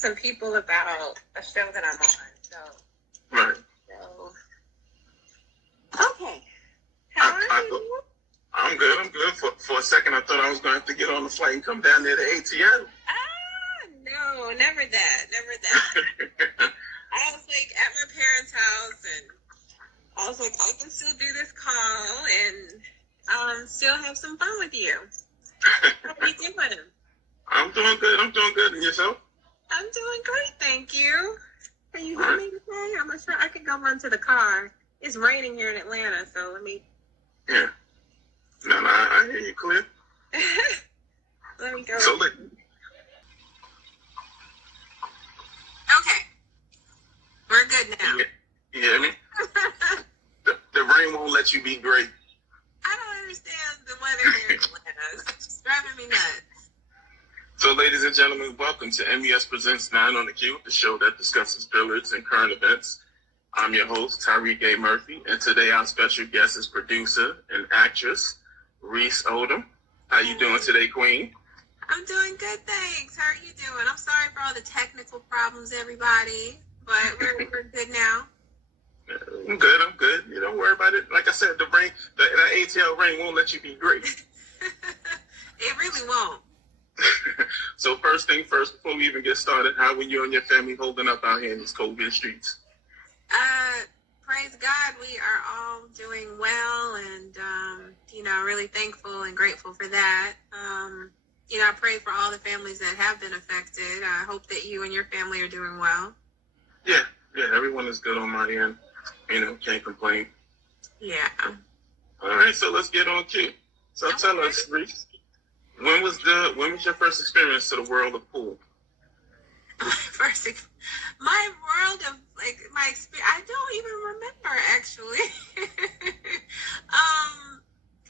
some people about a show that I'm on. So, Right. Okay. How are you? I'm good. For a second, I thought I was going to have to get on the flight and come down there to ATL. No, never that. I was like at my parents' house, and I was like, I can still do this call and still have some fun with you. How are you doing? I'm doing good. And yourself? I'm doing great, thank you. Can you hear me okay? I'm not sure I can go run to the car. It's raining here in Atlanta, so let me... Yeah. No, I hear you clear. Let me go. So, okay. We're good now. You hear me? the rain won't let you be great. I don't understand the weather here in Atlanta. It's driving me nuts. So, ladies and gentlemen, welcome to MES Presents 9 on the Cue, the show that discusses billiards and current events. I'm your host, Tyreek A. Murphy, and today our special guest is producer and actress, Reece Odum. How you doing today, Queen? I'm doing good, thanks. How are you doing? I'm sorry for all the technical problems, everybody, but we're good now. I'm good. You don't worry about it. Like I said, the ATL rain won't let you be great. It really won't. So first thing first, before we even get started, how are you and your family holding up out here in these COVID streets? Praise God, we are all doing well, and really thankful and grateful for that. I pray for all the families that have been affected. I hope that you and your family are doing well. Yeah, everyone is good on my end. Can't complain. Yeah. All right, so let's get on cue. So tell us, Reece, when was your first experience to the world of pool? My world of my experience, I don't even remember actually.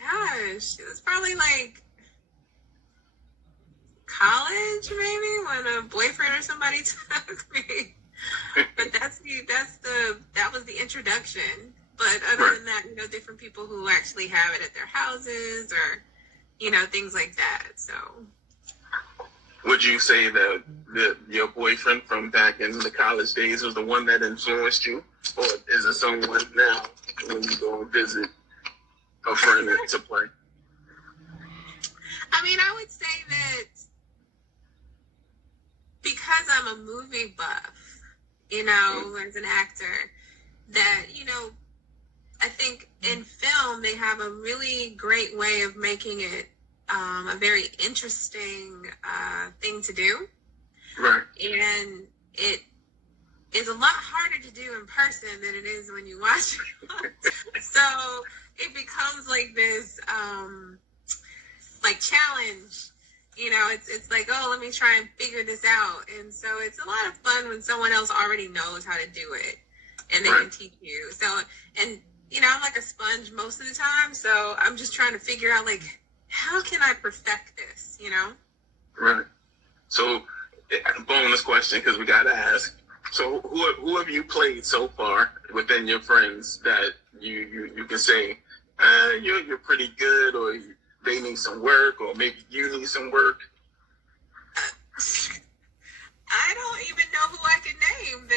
Gosh, it was probably college maybe, when a boyfriend or somebody took me. But that was the introduction. But other than that, different people who actually have it at their houses or things like that. So. Would you say that your boyfriend from back in the college days was the one that influenced you? Or is it someone now when you go and visit a friend to play? I would say that because I'm a movie buff, as an actor, that, I think in film they have a really great way of making it a very interesting thing to do. Right. And it is a lot harder to do in person than it is when you watch it. So it becomes like this challenge. It's like, oh, let me try and figure this out. And so it's a lot of fun when someone else already knows how to do it and they can teach you. So, and I'm like a sponge most of the time. So I'm just trying to figure out how can I perfect this, Right. So, bonus question, because we got to ask. So, who have you played so far within your friends that you can say, you're pretty good, or they need some work, or maybe you need some work? I don't even know who I could name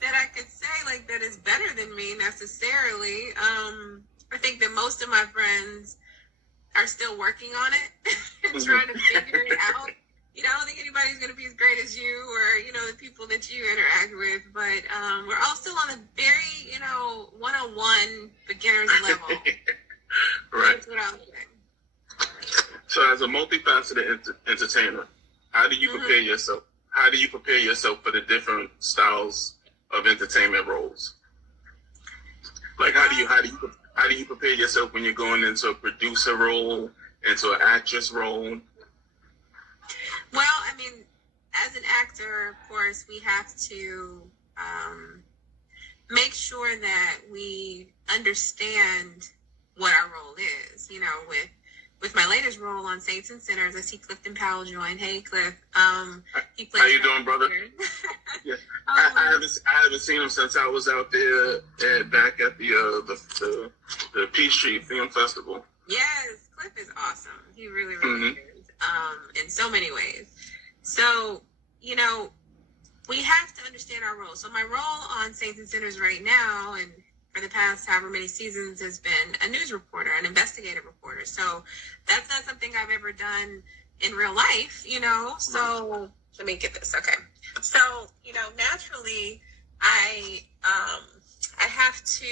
that I could say that is better than me necessarily. I think that most of my friends are still working on it and trying to figure it out. I don't think anybody's going to be as great as you or, the people that you interact with. But we're all still on a very, 101 beginner's level. Right. That's what I'm saying. So as a multifaceted entertainer, how do you prepare yourself? How do you prepare yourself for the different styles of entertainment roles? How do you prepare yourself when you're going into a producer role, into an actress role? Well, as an actor, of course, we have to make sure that we understand what our role is. With my latest role on Saints and Sinners, I see Clifton Powell join. Hey, Cliff. He plays. How you doing, brother? Yeah. I haven't seen him since I was out there back at the Peachtree Film Festival. Yes, Cliff is awesome. He really is. In so many ways. So, we have to understand our role. So my role on Saints and Sinners right now, and for the past however many seasons, has been a news reporter, an investigative reporter. So that's not something I've ever done in real life, you know. So let me get this. Okay. So, you know, naturally I have to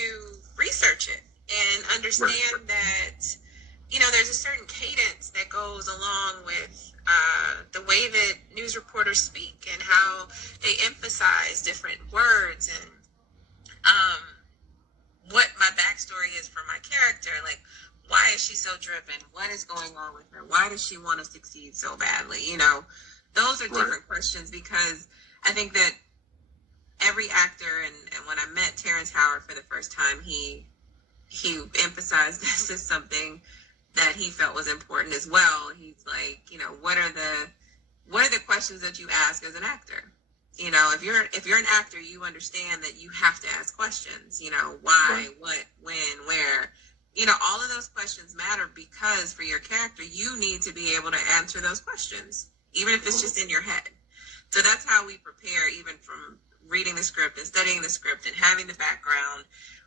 research it and understand that, you know, there's a certain cadence that goes along with the way that news reporters speak and how they emphasize different words and what my backstory is for my character. Like, why is she so driven? What is going on with her? Why does she want to succeed so badly? You know, those are different questions, because I think that every actor, and when I met Terrence Howard for the first time, he emphasized this as something that he felt was important as well. He's like, you know, what are the questions that you ask as an actor? You know, if you're an actor, you understand that you have to ask questions. You know, why, what, when, where. You know, all of those questions matter, because for your character, you need to be able to answer those questions, even if it's just in your head. So that's how we prepare, even from reading the script and studying the script and having the background,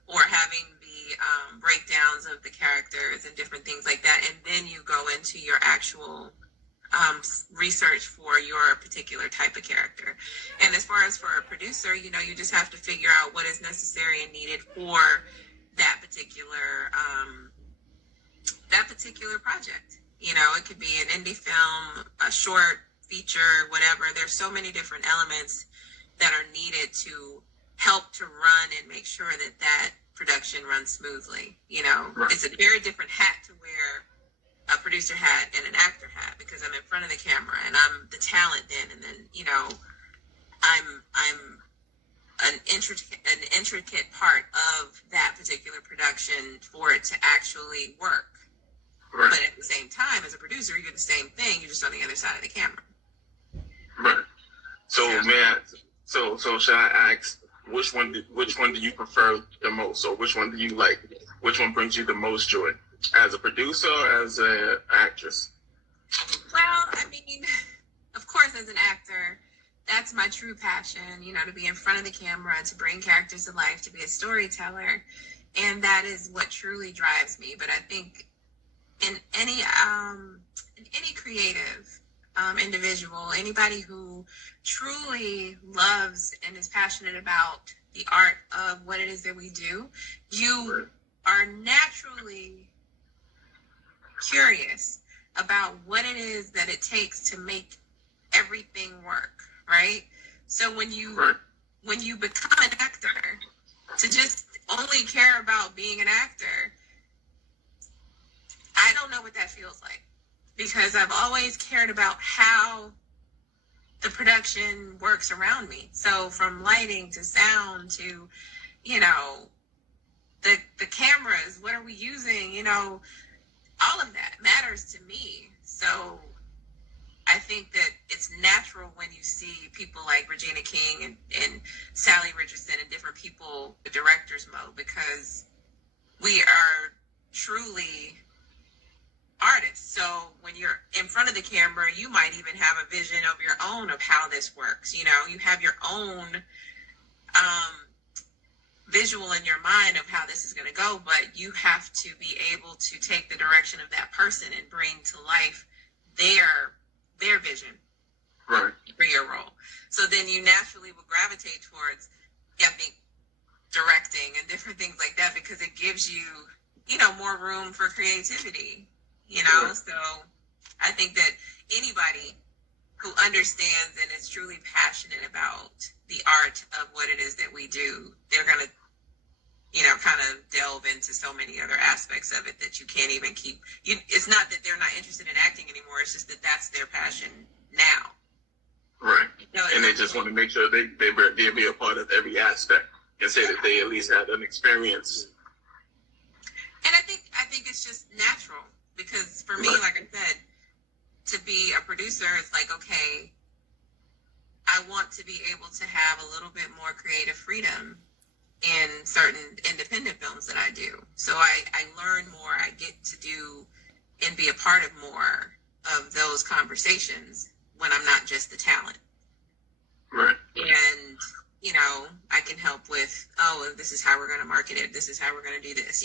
or having the breakdowns of the characters and different things like that. And then you go into your actual research for your particular type of character. And as far as for a producer, you know, you just have to figure out what is necessary and needed for that particular project. You know, it could be an indie film, a short feature, whatever. There's so many different elements that are needed to help to run and make sure that production runs smoothly. You know, it's a very different hat to wear a producer hat and an actor hat, because I'm in front of the camera and I'm the talent then, and then, you know, I'm an intricate part of that particular production for it to actually work. Right. But at the same time, as a producer, you're the same thing. You're just on the other side of the camera. Right. So, so should I ask, which one do you prefer the most, or which one do you like? Which one brings you the most joy, as a producer or as an actress? Well, I mean, of course, as an actor, that's my true passion, you know, to be in front of the camera, to bring characters to life, to be a storyteller. And that is what truly drives me. But I think in any creative individual, anybody who truly loves and is passionate about the art of what it is that we do, you are naturally curious about what it is that it takes to make everything work. Right? So when you become an actor, to just only care about being an actor, I don't know what that feels like, because I've always cared about how the production works around me. So from lighting to sound to, you know, the cameras, what are we using? You know, all of that matters to me. So I think that it's natural when you see people like Regina King and Sally Richardson and different people, the director's mode, because we are truly artists. So when you're in front of the camera, you might even have a vision of your own of how this works. You know, you have your own visual in your mind of how this is going to go, but you have to be able to take the direction of that person and bring to life their vision for your role. So then you naturally will gravitate towards, I think, directing and different things like that, because it gives you, you know, more room for creativity, you know? So I think that anybody who understands and is truly passionate about the art of what it is that we do, they're going to, you know, kind of delve into so many other aspects of it that you can't even keep. It's not that they're not interested in acting anymore. It's just that that's their passion now. Right. You know, and they just want to make sure they be a part of every aspect, and say that they at least had an experience. And I think it's just natural, because for me, like I said, to be a producer, it's like, okay, I want to be able to have a little bit more creative freedom in certain independent films that I do. So I learn more, I get to do and be a part of more of those conversations when I'm not just the talent. Right. I can help with, oh, this is how we're going to market it. This is how we're going to do this.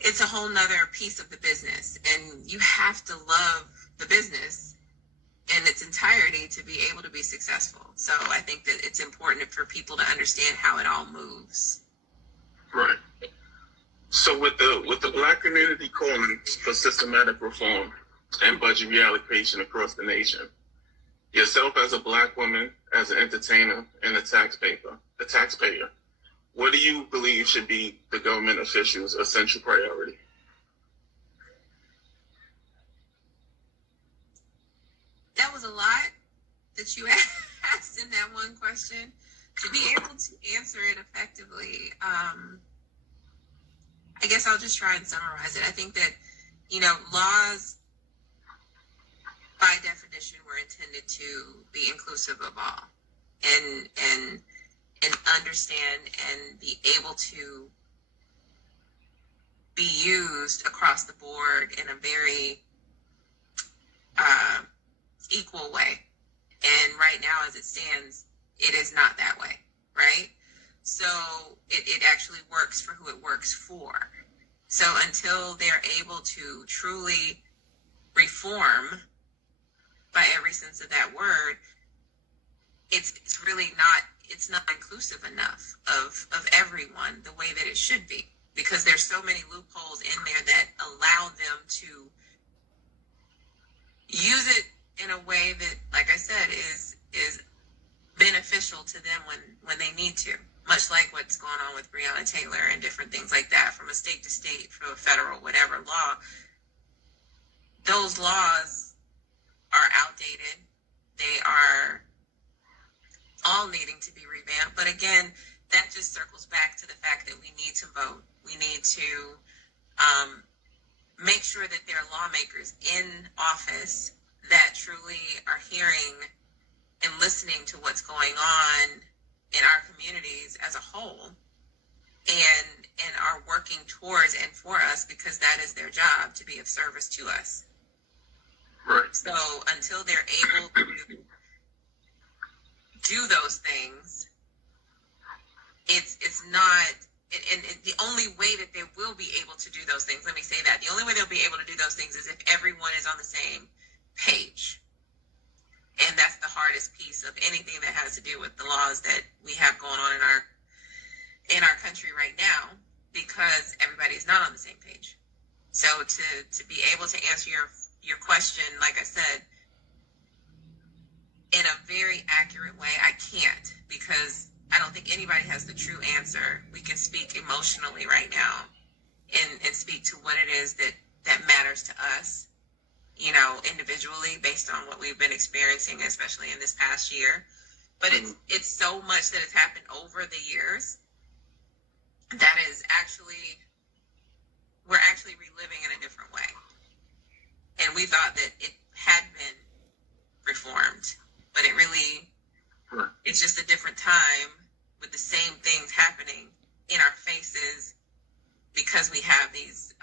It's a whole nother piece of the business, and you have to love the business in its entirety to be able to be successful. So I think that it's important for people to understand how it all moves. Right. So with the Black community calling for systematic reform and budget reallocation across the nation, yourself as a Black woman, as an entertainer, and a taxpayer, what do you believe should be the government officials' essential priority? That was a lot that you asked in that one question. To be able to answer it effectively, I guess I'll just try and summarize it. I think that, laws by definition were intended to be inclusive of all and understand and be able to be used across the board in a very equal way. And right now, as it stands, it is not that way, right? So it actually works for who it works for. So until they're able to truly reform, by every sense of that word, it's really not inclusive enough of everyone the way that it should be, because there's so many loopholes in there that allow them to use it in a way that, like I said, is beneficial to them when they need to. Much like what's going on with Breonna Taylor and different things like that, from a state to state, from a federal, whatever law. Those laws are outdated. They are all needing to be revamped. But again, that just circles back to the fact that we need to vote. We need to make sure that there are lawmakers in office that truly are hearing and listening to what's going on in our communities as a whole, and are working towards and for us, because that is their job, to be of service to us. Right. So until they're able to do those things, it's not, and the only way that they will be able to do those things, let me say that, the only way they'll be able to do those things is if everyone is on the same page. And that's the hardest piece of anything that has to do with the laws that we have going on in our country right now, because everybody is not on the same page. So to be able to answer your question, like I said, in a very accurate way, I can't, because I don't think anybody has the true answer. We can speak emotionally right now and speak to what it is that matters to us, individually, based on what we've been experiencing, especially in this past year. But it's so much that has happened over the years that is we're actually reliving in a different way. And we thought that it had been reformed, but it really, it's just a different time with the same things happening in our faces, because we have these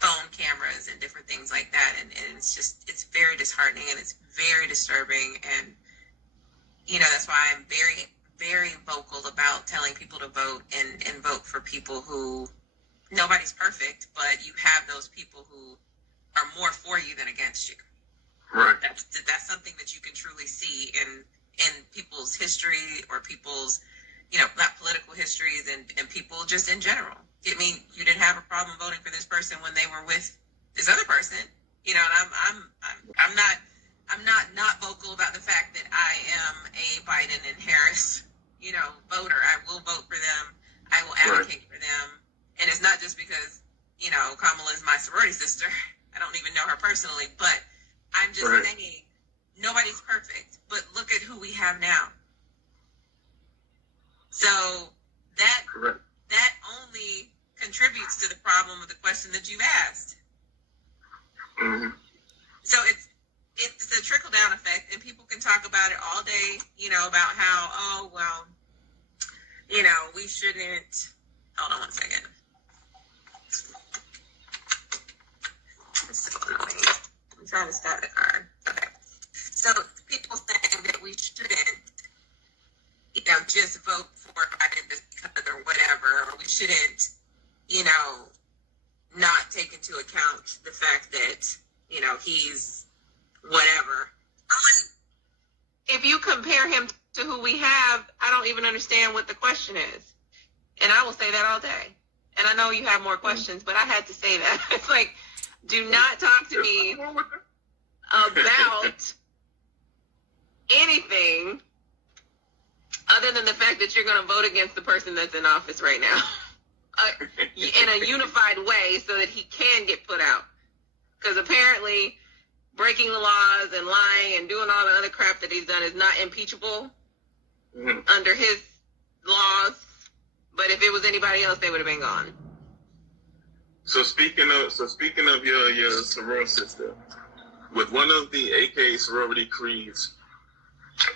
phone cameras and different things like that. And it's very disheartening, and it's very disturbing. And, that's why I'm very, very vocal about telling people to vote and vote for people who, nobody's perfect, but you have those people who are more for you than against you. Right. That's something that you can truly see in people's history, or people's, not political histories, and people just in general. I mean, you didn't have a problem voting for this person when they were with this other person, and I'm not vocal about the fact that I am a Biden and Harris, voter. I will vote for them. I will advocate for them. And it's not just because, Kamala is my sorority sister. I don't even know her personally, but I'm just saying nobody's perfect. But look at who we have now. So that only contributes to the problem of the question that you've asked. Mm-hmm. So it's a trickle-down effect, and people can talk about it all day, about how, we shouldn't. Hold on one second. It's so annoying. I'm trying to start the car. Okay. So people saying, shouldn't, you know, not take into account the fact that, you know, he's whatever. If you compare him to who we have, I don't even understand what the question is. And I will say that all day. And I know you have more questions, but I had to say that. It's like, do not talk to me about anything other than the fact that you're going to vote against the person that's in office right now in a unified way so that he can get put out. Because apparently breaking the laws and lying and doing all the other crap that he's done is not impeachable under his laws. But if it was anybody else, they would have been gone. So speaking of your soror sister, with one of the AKA sorority creeds'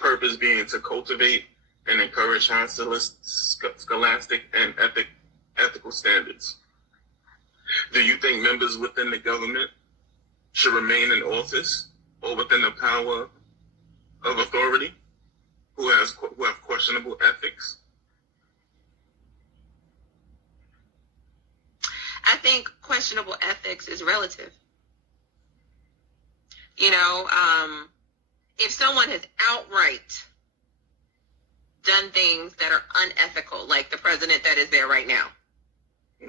purpose being to cultivate and encourage high scholastic and ethical standards, do you think members within the government should remain in office or within the power of authority who have questionable ethics? I think questionable ethics is relative. You know, if someone has outright done things that are unethical, like the president that is there right now,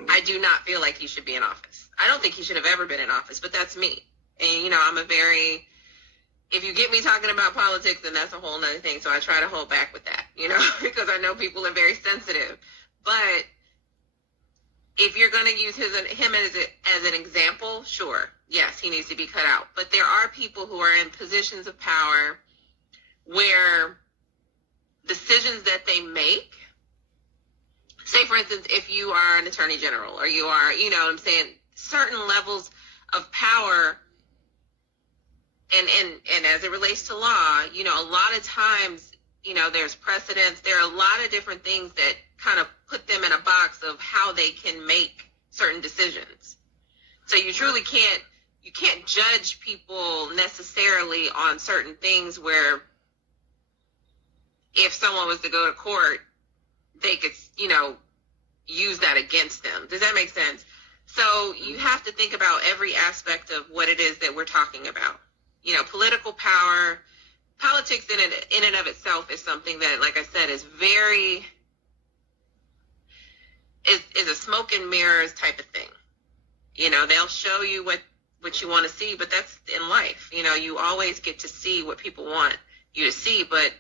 I do not feel like he should be in office. I don't think he should have ever been in office, but that's me. And, you know, if you get me talking about politics, then that's a whole nother thing. So I try to hold back with that, you know, because I know people are very sensitive. But if you're going to use him as an example, sure, yes, he needs to be cut out. But there are people who are in positions of power where decisions that they make, say, for instance, if you are an attorney general or you are, you know what I'm saying, certain levels of power, and as it relates to law, you know, a lot of times, you know, there's precedents. There are a lot of different things that kind of put them in a box of how they can make certain decisions. So you truly can't judge people necessarily on certain things where if someone was to go to court, they could, you know, use that against them. Does that make sense? So you have to think about every aspect of what it is that we're talking about. You know, political power, politics in and of itself is something that, like I said, is is a smoke and mirrors type of thing. You know, they'll show you what you want to see, but that's in life. You know, you always get to see what people want you to see, but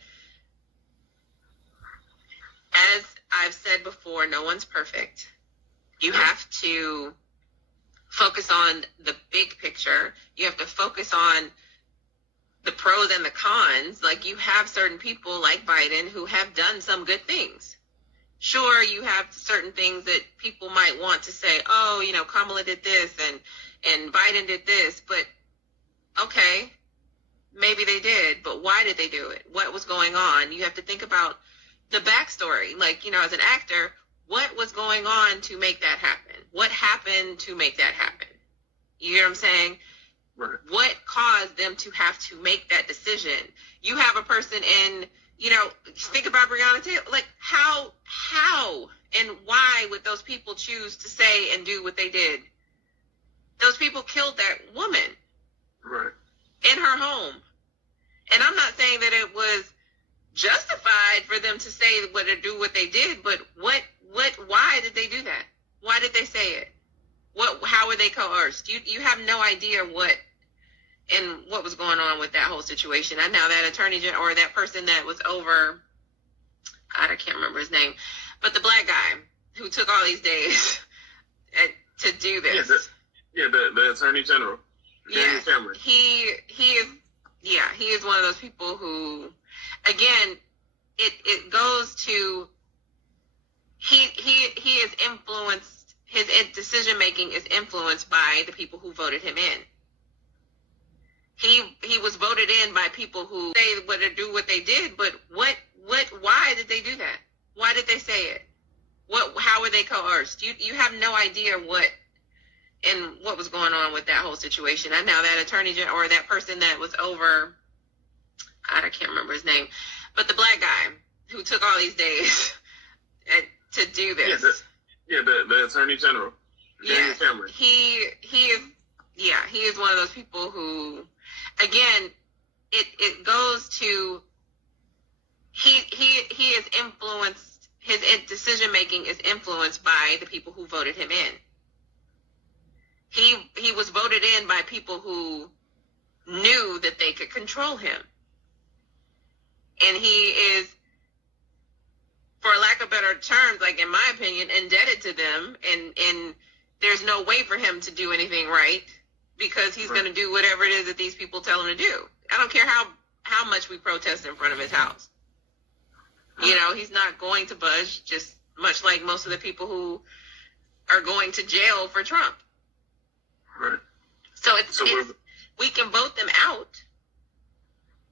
as I've said before, no one's perfect. You have to focus on the big picture. You have to focus on the pros and the cons. Like, you have certain people like Biden who have done some good things. Sure, you have certain things that people might want to say, oh, you know, Kamala did this and Biden did this, but okay, maybe they did, but why did they do it? What was going on? You have to think about the backstory. Like, you know, as an actor, what was going on to make that happen? What happened to make that happen? You hear what I'm saying? Right. What caused them to have to make that decision? You have a person in, you know, think about Breonna Taylor. Like, how and why would those people choose to say and do what they did? Those people killed that woman. Right. In her home. And I'm not saying that it was justified for them to say what or do what they did, but why did they do that? Why did they say it? How were they coerced? You have no idea what was going on with that whole situation. And now that attorney general, or that person that was over, God, I can't remember his name, but the black guy who took all these days to do this. The attorney general. Yeah, he is one of those people who, again, it goes to he is influenced. His decision making is influenced by the people who voted him in. He was voted in by people who say what or do what they did, but why did they do that? Why did they say it? How were they coerced? You have no idea what was going on with that whole situation. And now that attorney general, or that person that was over, God, I can't remember his name, but the black guy who took all these days to do this. Yeah, the Attorney General, Daniel Cameron. He is one of those people who, again, it goes to he is influenced. His decision making is influenced by the people who voted him in. He was voted in by people who knew that they could control him, and he is, for lack of better terms, like in my opinion, indebted to them, and there's no way for him to do anything right because he's going to do whatever it is that these people tell him to do. I don't care how much we protest in front of his house. You know, he's not going to budge, just much like most of the people who are going to jail for Trump. Right. So we can vote them out,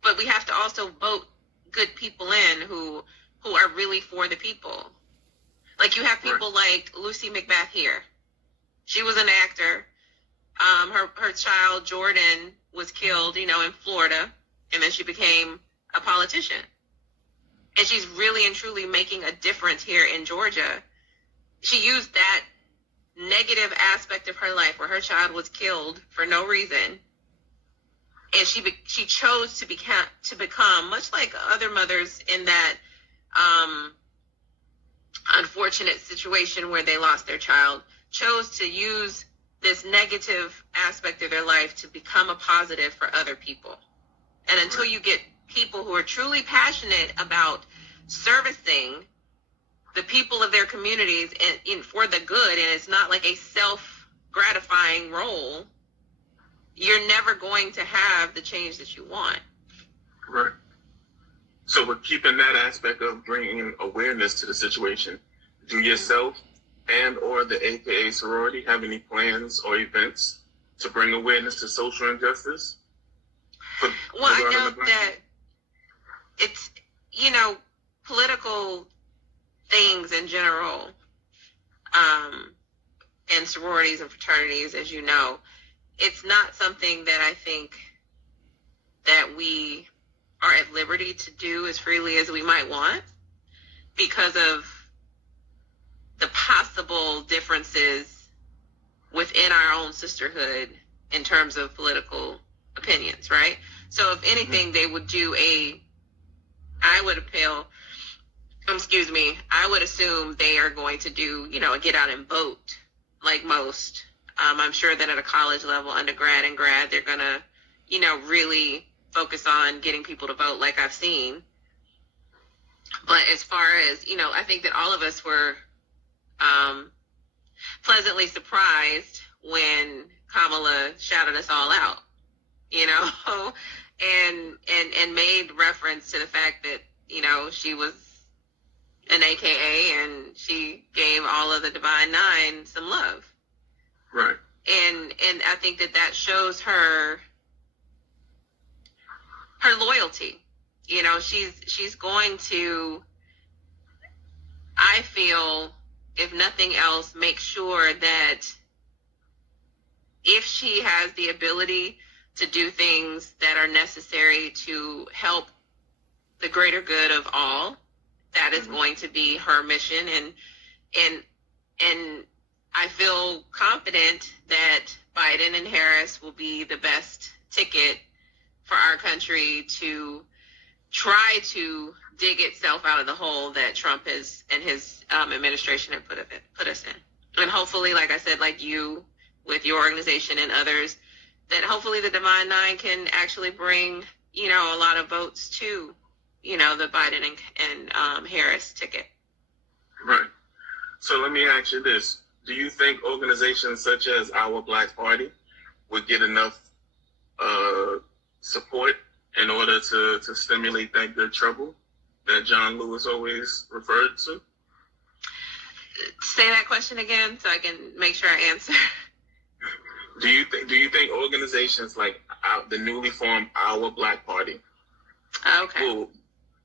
but we have to also vote good people in who are really for the people. Like you have people like Lucy McBath here. She was an actor. Her child Jordan was killed, in Florida, and then she became a politician. And she's really and truly making a difference here in Georgia. She used that negative aspect of her life where her child was killed for no reason, and she chose to become much like other mothers in that unfortunate situation where they lost their child, chose to use this negative aspect of their life to become a positive for other people. And until you get people who are truly passionate about servicing the people of their communities and for the good, and it's not like a self-gratifying role, you're never going to have the change that you want. Right. So we're keeping that aspect of bringing awareness to the situation. Do yourself and or the AKA sorority have any plans or events to bring awareness to social injustice? Well, I know that it's, political things in general, and sororities and fraternities, as you know, it's not something that I think that we are at liberty to do as freely as we might want because of the possible differences within our own sisterhood in terms of political opinions, right? So if anything, they would do I would assume they are going to do, a get out and vote like most. I'm sure that at a college level, undergrad and grad, they're going to, really focus on getting people to vote like I've seen. But as far as, I think that all of us were pleasantly surprised when Kamala shouted us all out, and made reference to the fact that, she was an AKA and she gave all of the Divine Nine some love. Right. And I think that shows her loyalty. She's going to, I feel, if nothing else, make sure that if she has the ability to do things that are necessary to help the greater good of all, that is going to be her mission. And I feel confident that Biden and Harris will be the best ticket for our country to try to dig itself out of the hole that Trump has and his administration have put us in. And hopefully, like I said, like you with your organization and others, that hopefully the Divine Nine can actually bring, a lot of votes to, the Biden and Harris ticket. Right. So let me ask you this. Do you think organizations such as Our Black Party would get enough support in order to stimulate that good trouble that John Lewis always referred to? Say that question again so I can make sure I answer. Do you think organizations like the newly formed Our Black Party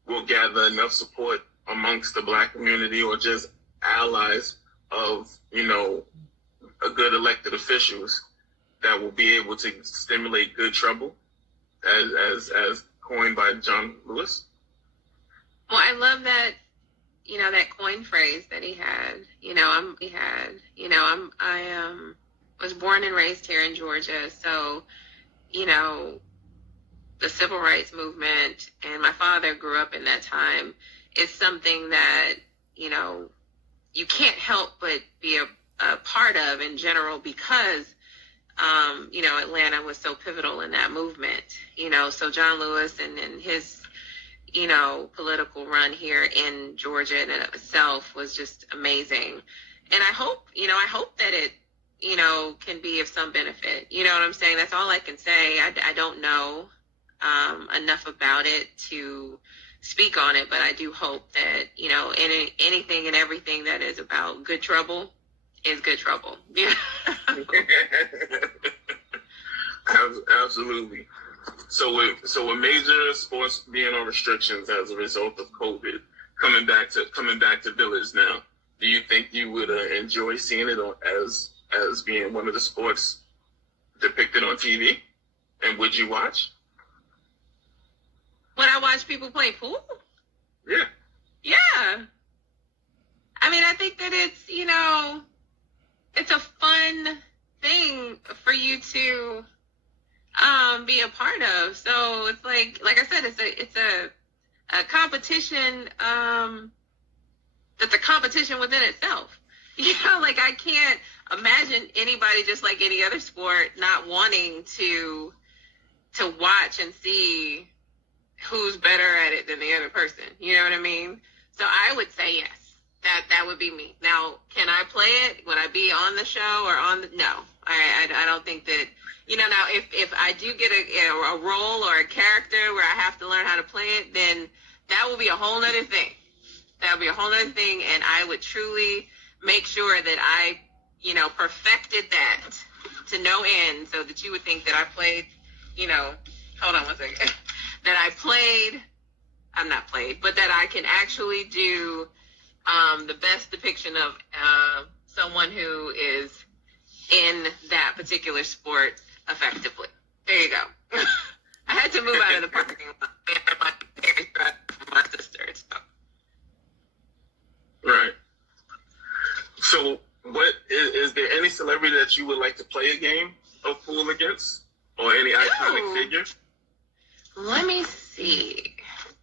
will gather enough support amongst the Black community or just allies of, a good elected officials that will be able to stimulate good trouble as coined by John Lewis? Well, I love that, that coin phrase that he had. I was born and raised here in Georgia, so the civil rights movement, and my father grew up in that time, is something that you can't help but be a part of in general, because Atlanta was so pivotal in that movement. So John Lewis and his political run here in Georgia in and of itself was just amazing. And I hope that it, can be of some benefit. You know what I'm saying? That's all I can say. I don't know enough about it to speak on it, but I do hope that, anything and everything that is about good trouble is good trouble. Yeah. Absolutely. So with major sports being on restrictions as a result of COVID, coming back to Billiards now, do you think you would enjoy seeing it as being one of the sports depicted on TV? And would you watch? Would I watch people play pool? Yeah. Yeah. I mean, I think that it's a fun thing for you to be a part of. So it's like I said, it's a competition that's a competition within itself. I can't imagine anybody, just like any other sport, not wanting to watch and see who's better at it than the other person. You know what I mean? So I would say yes. That would be me. Now, can I play it? Would I be on the show or on the... No. I don't think that... now, if I do get a role or a character where I have to learn how to play it, then that will be a whole other thing. That would be a whole other thing, and I would truly make sure that I, perfected that to no end, so that you would think that I played, hold on one second, that I played, I'm not played, but that I can actually do the best depiction of someone who is in that particular sport effectively. There you go. I had to move out of the parking lot. My sister. So. Right. So, what is there any celebrity that you would like to play a game of pool against, or any iconic figure? Let me see.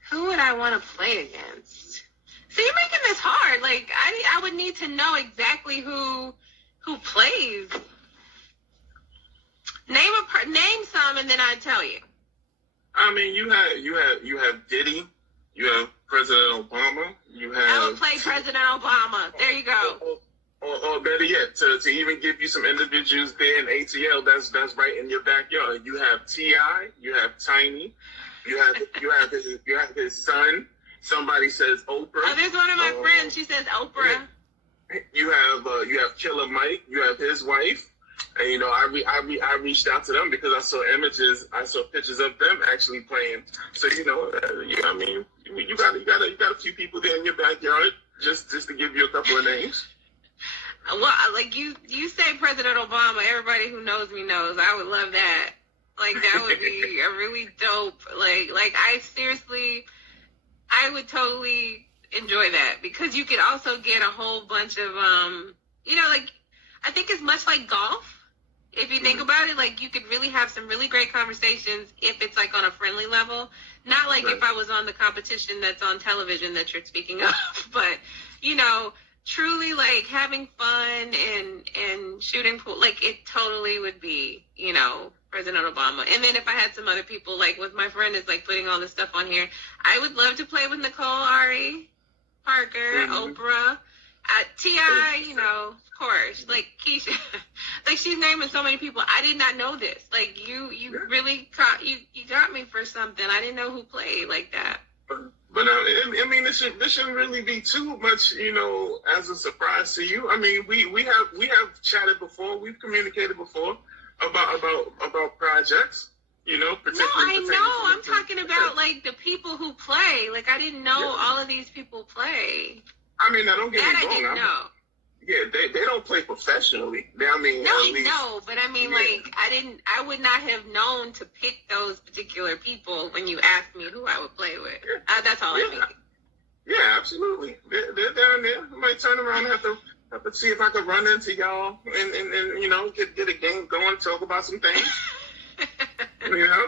Who would I want to play against? See, you're making this hard. I would need to know exactly who plays. Name some, and then I tell you. I mean, you have Diddy, you have President Obama, you have. I would play President Obama. There you go. Or better yet, to even give you some individuals there in ATL that's right in your backyard. You have T.I., you have Tiny, you have his son. Somebody says Oprah. Oh, there's one of my friends. She says Oprah. You have Killer Mike. You have his wife. And I reached out to them because I saw pictures of them actually playing. So you got a few people there in your backyard just to give you a couple of names. Well, you say President Obama. Everybody who knows me knows. I would love that. That would be a really dope. I would totally enjoy that, because you could also get a whole bunch of I think it's much like golf. If you think about it, you could really have some really great conversations if it's on a friendly level. Not right. If I was on the competition that's on television that you're speaking of, but, truly having fun and shooting pool, it totally would be, President Obama. And then if I had some other people, with my friend is putting all this stuff on here, I would love to play with Nicole, Ari, Parker, Oprah, T.I., of course, Keisha, she's naming so many people. I did not know this. You really you got me for something. I didn't know who played like that. But I mean, this shouldn't really be too much, as a surprise to you. I mean, we have chatted before, we've communicated before about projects. No, I know. I'm talking about the people who play. I didn't know all of these people play. I mean, now don't get me wrong. I didn't know. Yeah, they don't play professionally. But I mean, I would not have known to pick those particular people when you asked me who I would play with. That's all I mean. Yeah, absolutely. They're down there. I might turn around and have to see if I could run into y'all and you know, get a game going, talk about some things. You know?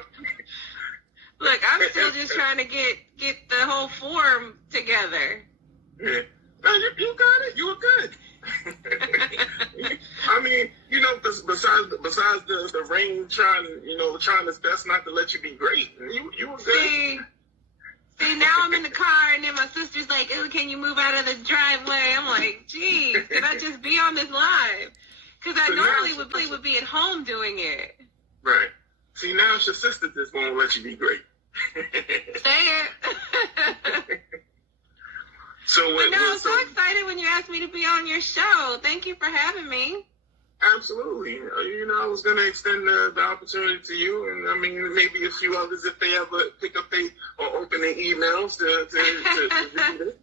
Look, I'm still just trying to get the whole form together. Yeah. No, you got it. You were good. I mean, you know, besides the rain trying its best not to let you be great, you were good. See, now I'm in the car, and then my sister's like, "Oh, can you move out of the driveway?" I'm like, "Geez, can I just be on this live?" Because I normally would be at home doing it. Right. See, now it's your sister just won't let you be great. Say it. But no, I'm so excited when you asked me to be on your show. Thank you for having me. Absolutely. You know, I was going to extend the opportunity to you, and I mean, maybe a few others if they ever pick up or open their emails to read it.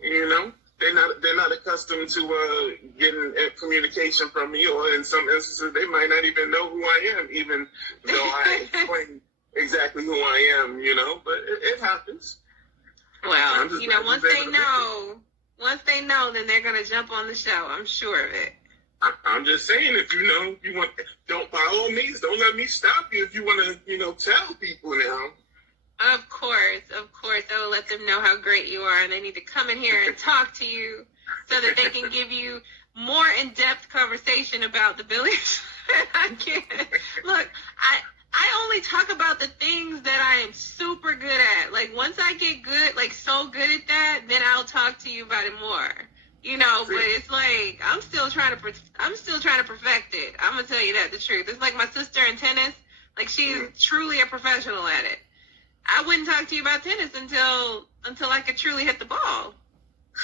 You know, they're not accustomed to getting communication from me, or in some instances, they might not even know who I am, even though I explain exactly who I am. You know, but it happens. Well, you know, once they know, then they're going to jump on the show. I'm sure of it. I'm just saying, if you know, you want, don't, by all means, don't let me stop you if you want to, you know, tell people now. Of course. I will let them know how great you are, and they need to come in here and talk to you so that they can give you more in-depth conversation about the billiards. I can't. Look, I only talk about the things that I am super good at. Like, once I get good, like, so good at that, then I'll talk to you about it more. You know, but it's like, I'm still trying to perfect it. I'm going to tell you the truth. It's like my sister in tennis. Like, she's truly a professional at it. I wouldn't talk to you about tennis until I could truly hit the ball.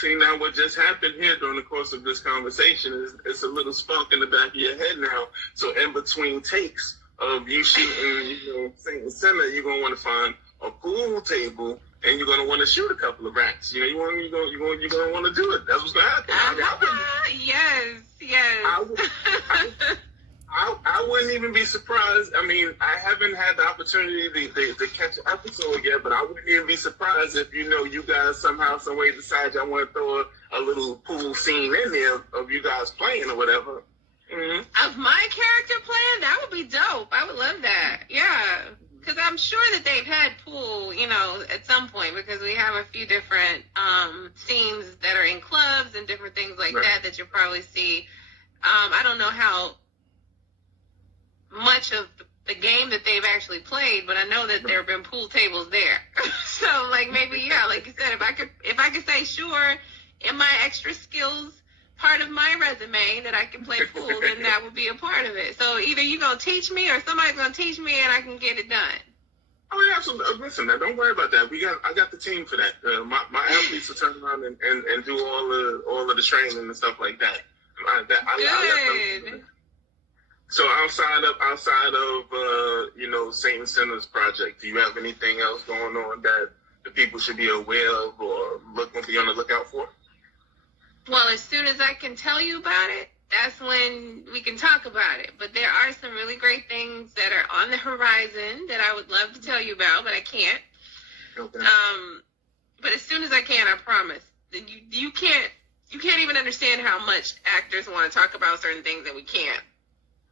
See, now what just happened here during the course of this conversation is it's a little spark in the back of your head now. So in between takes of you shooting, you know, St. Center, you're going to want to find a pool table, and you're going to want to shoot a couple of racks. You know, you're going to want to do it. That's what's going to happen. Yes. I wouldn't even be surprised. I mean, I haven't had the opportunity to catch an episode yet, but I wouldn't even be surprised if, you know, you guys somehow, some way decide y'all want to throw a little pool scene in there of you guys playing or whatever. Mm-hmm. Of my character playing, that would be dope. I would love that. Yeah. Because I'm sure that they've had pool, you know, at some point, because we have a few different scenes that are in clubs and different things like that you'll probably see. I don't know how much of the game that they've actually played, but I know that there have been pool tables there. So, like, maybe, yeah, like you said, if I could say, sure, in my extra skills part of my resume that I can play pool, then that would be a part of it. So either you're going to teach me or somebody's going to teach me and I can get it done. Oh, yeah, absolutely. Listen, now, don't worry about that. I got the team for that. My athletes will turn around and do all of the training and stuff like that. I let them. So outside of you know, St. Center's project, do you have anything else going on that the people should be aware of or be on the lookout for? Well, as soon as I can tell you about it, that's when we can talk about it. But there are some really great things that are on the horizon that I would love to tell you about, but I can't. Okay. But as soon as I can, I promise. You can't even understand how much actors want to talk about certain things that we can't.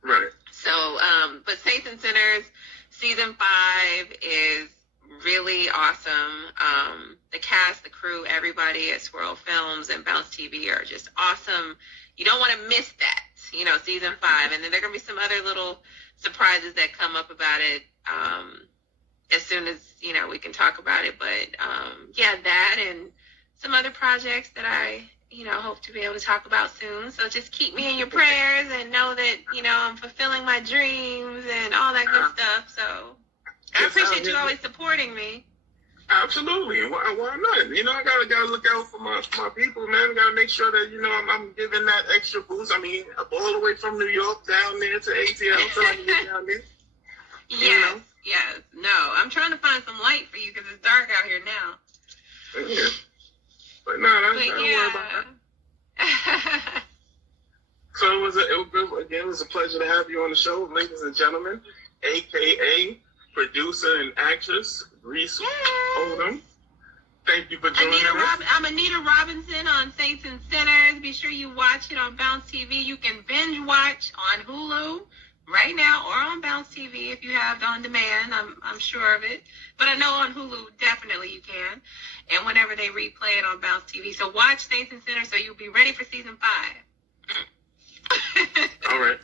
Right. So, but Saints and Sinners season 5 is really awesome. The cast, the crew, everybody at Swirl Films and Bounce TV are just awesome. You don't want to miss that, you know, season 5. And then there are going to be some other little surprises that come up about it as soon as, you know, we can talk about it. But, yeah, that and some other projects that I, you know, hope to be able to talk about soon. So just keep me in your prayers and know that, you know, I'm fulfilling my dreams and all that good stuff. So I appreciate you always supporting me. Absolutely. Why not? You know, I gotta look out for my people, man. Gotta make sure that, you know, I'm giving that extra boost. I mean, all the way from New York down there to ATL so I can get down there. Yes. No, I'm trying to find some light for you because it's dark out here now. Yeah. But no, I don't worry about that. So it was a pleasure to have you on the show, ladies and gentlemen, AKA producer and actress Reece Odum. Thank you for joining us. I'm Anita Robinson on Saints and Sinners. Be sure you watch it on Bounce TV. You can binge watch on Hulu right now or on Bounce TV if you have it on demand. I'm sure of it. But I know on Hulu, definitely you can. And whenever they replay it on Bounce TV. So watch Saints and Sinners so you'll be ready for season 5. All right.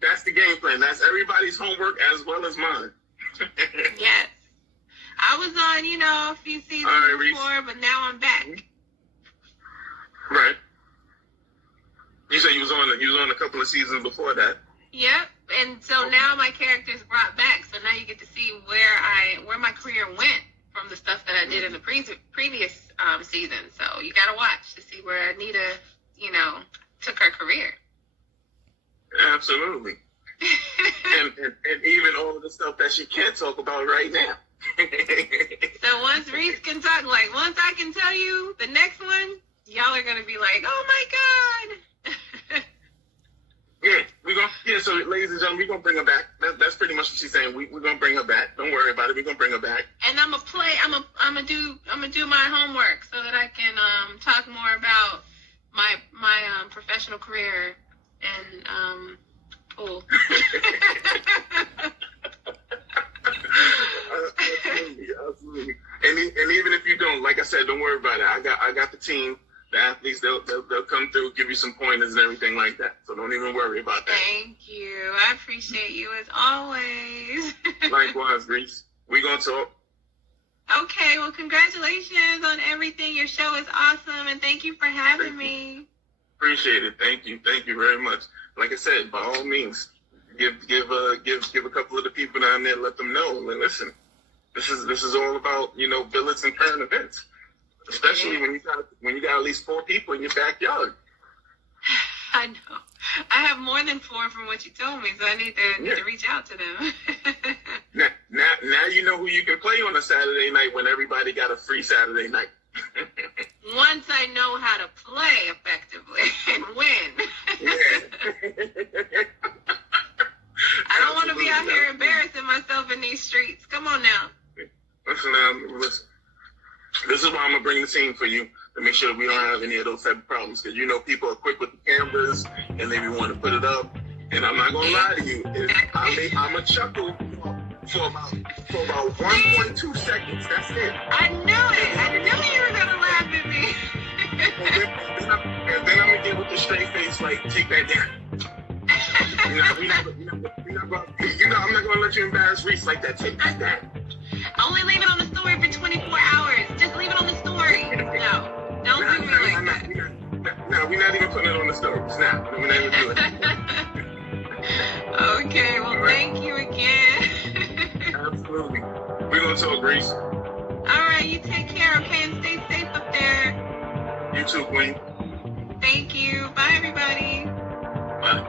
That's the game plan. That's everybody's homework as well as mine. Yes. I was on, a few seasons before, but now I'm back. Right. You said you was on a couple of seasons before that. Yep. And so now my character's brought back. So now you get to see where my career went from the stuff that I did in the previous season. So you got to watch to see where Anita, took her career. Absolutely. and even all of the stuff that she can't talk about right now. So once Reece can talk, once I can tell you the next one, y'all are gonna be like, oh my God. So ladies and gentlemen, we're gonna bring her back. That's pretty much what she's saying. We're gonna bring her back. Don't worry about it. We're gonna bring her back. And I'm gonna do my homework so that I can talk more about my professional career and pool. Absolutely. And even if you don't, like I said, don't worry about it. I got the team, the athletes. They'll come through, give you some pointers and everything like that. So don't even worry about that. Thank you. I appreciate you as always. Likewise, Reece. We gonna talk. Okay. Well, congratulations on everything. Your show is awesome, and thank you for having me. Appreciate it. Thank you very much. Like I said, by all means, give a couple of the people down there, let them know. And listen, this is all about billiards and current events, especially when you got at least 4 people in your backyard. I know. I have more than 4 from what you told me, so I need to reach out to them. now you know who you can play on a Saturday night when everybody got a free Saturday night. Once I know how to play effectively and win. I don't want to be out here embarrassing myself in these streets. Come on now. Listen. This is why I'm going to bring the team for you to make sure we don't have any of those type of problems. Because people are quick with the cameras and they want to put it up. And I'm not going to lie to you. I'm a chuckle for about 1.2 seconds. That's it. I knew it. I knew you were going to laugh at me. and then I'm going to get with the straight face, take that down. I'm not going to let you embarrass Reece like that. Take that down. Only leave it on the story for 24 hours. Just leave it on the story. No, don't do me like that. No, we're not even putting it on the stories. Now, we're not even doing it. Okay, well, right. Thank you again. Absolutely. We're going to talk, Reece. All right, you take care, okay, and stay safe up there. You too, Queen. Thank you. Bye, everybody. Bye.